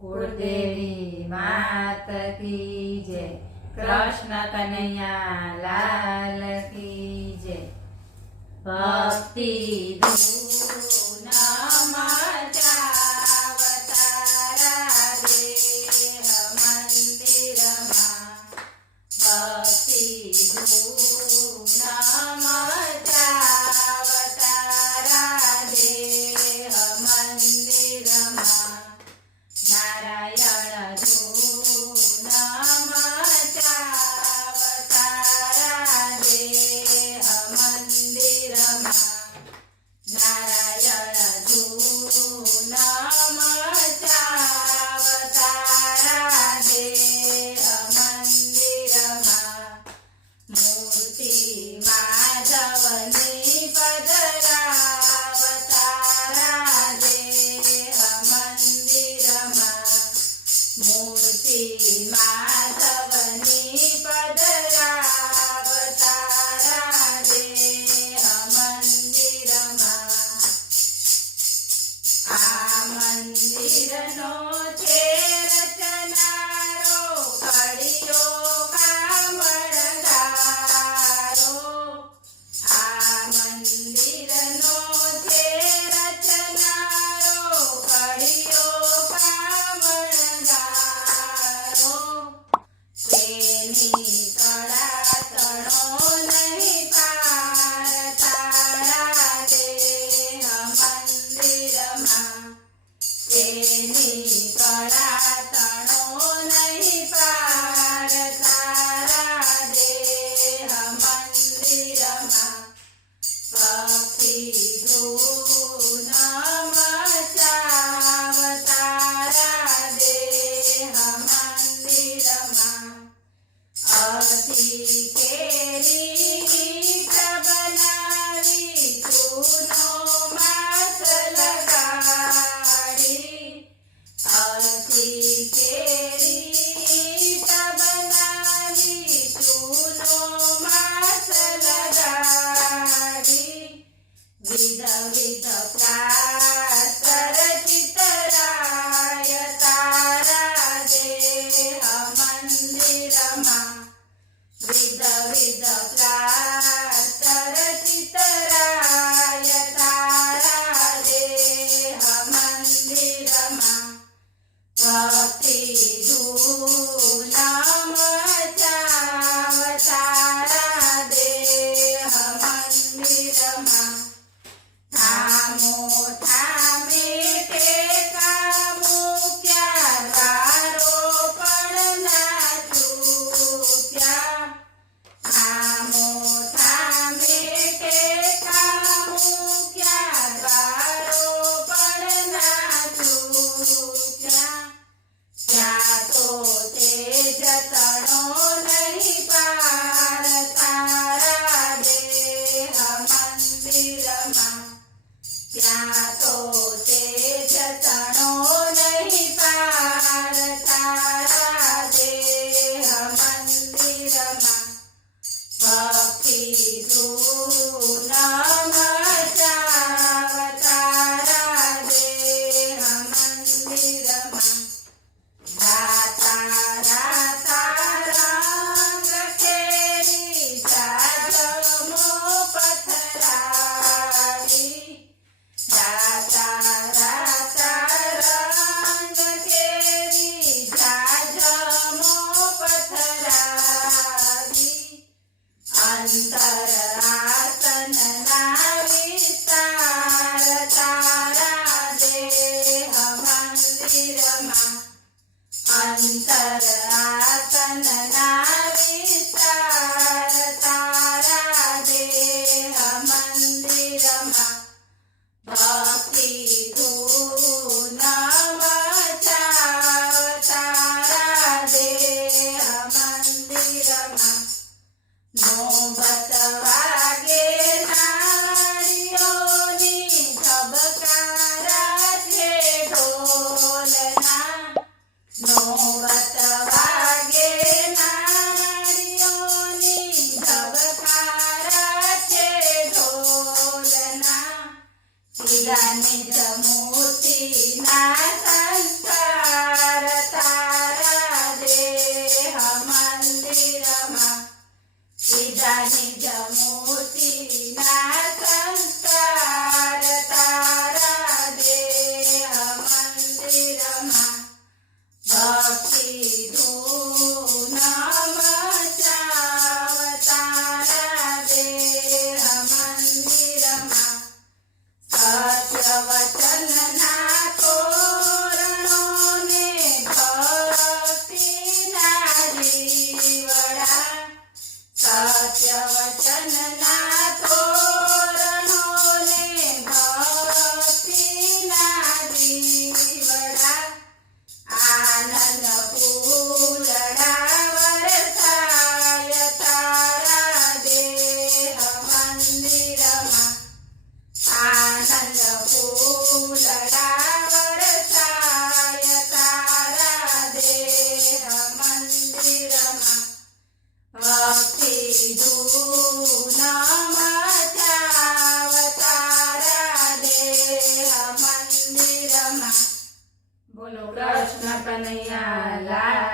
कुलदेवी मात की जय। कृष्ण कन्हैया लाल की जय। भक्ति धून मचावतारा देह मंदिरमा। भक्ति धून मचावतारा देह मंदिरमा। नारायण धून मचावतारा देह मंदिरमा। नारायण धून मचावतारा देह मंदिरमा। मूर्ति माधवनी पधरावतारा देह मंदिरमा। मूर्ति माधवनी पधरावतारा देह मंदिरमा। आ मंदिरनो छे रचनारो कड़ियो कामणगारो। आ मंदिरनो छे रचनारो कड़ियो कामणगारो। तेनी कड़ा तणो नहीं पार तारा देह मंदिरमा। तेनी कड़ा तणो नहीं पार तारा देह मंदिरमा। भक्ति धून मचावतारा देह मंदिरमा। अर्थी केरी गीत बनावी चूनो मास लगाड़ी। अर्थी केरी गीत बनावी चूनो मास लगाड़ी। विध विध प्रास्तर चितराय तारा देह मंदिरमा। विध विध प्रास्तर चितराय तारा देह मंदिरमा। भक्ति धून मचावतारा देह मंदिरमा। थामो थामे टेका मूक्या द्वारो पण ना चूक्या। थामो थामे टेका मूक्या द्वारो पण ना चूक्या। ત્યાં તો તેજ તણો નહીં પાર તારા દેહ મંદિરમાં। ત્યાં તો તેજ તણો નહીં પાર તારા દેહ મંદિરમાં। ભક્તિ ધૂન મચાવતારા દેહ મંદિરમાં। રાતા રાતા રંગ કેરી જાજમો પથરાવી। રાતા રાતા રંગ કેરી જાજમો પથરાવી। અંતર આસનના વિસ્તાર તારા દેહ મંદિરમાં। અંતર આસનના વિસ્તાર તારા દેહ મંદિરમાં। ભક્તિ ધૂન મચાવતારા દેહ મંદિરમાં। નોબત વાગે નાળીઓની ધબકારા છે ઢોલના। નોબત વાગે નાળીઓની ધબકારા છે ઢોલના। હીરાની જ મૂર્તિના સંસ્કાર રાની જમૂર્તિના સંસ્કાર તારા દેહ મંદિરમાં ભક્તિ ધૂન મચાવ તારા દેહ મંદિરમાં સત્ય વચનના તોરણોને ભક્તિના જીવડા સત્ય વચનના તોરણોને ભક્તિના જીવડા આનંદ ફૂલડા વરસાય તારા દેહ મંદિરમાં આનંદ ફૂલડા વરસાય તારા દેહ મંદિરમાં ભક્તિ ધૂન મચાવ તારા દેહ મંદિરમાં. બોલો કૃષ્ણ કનૈયા લાલ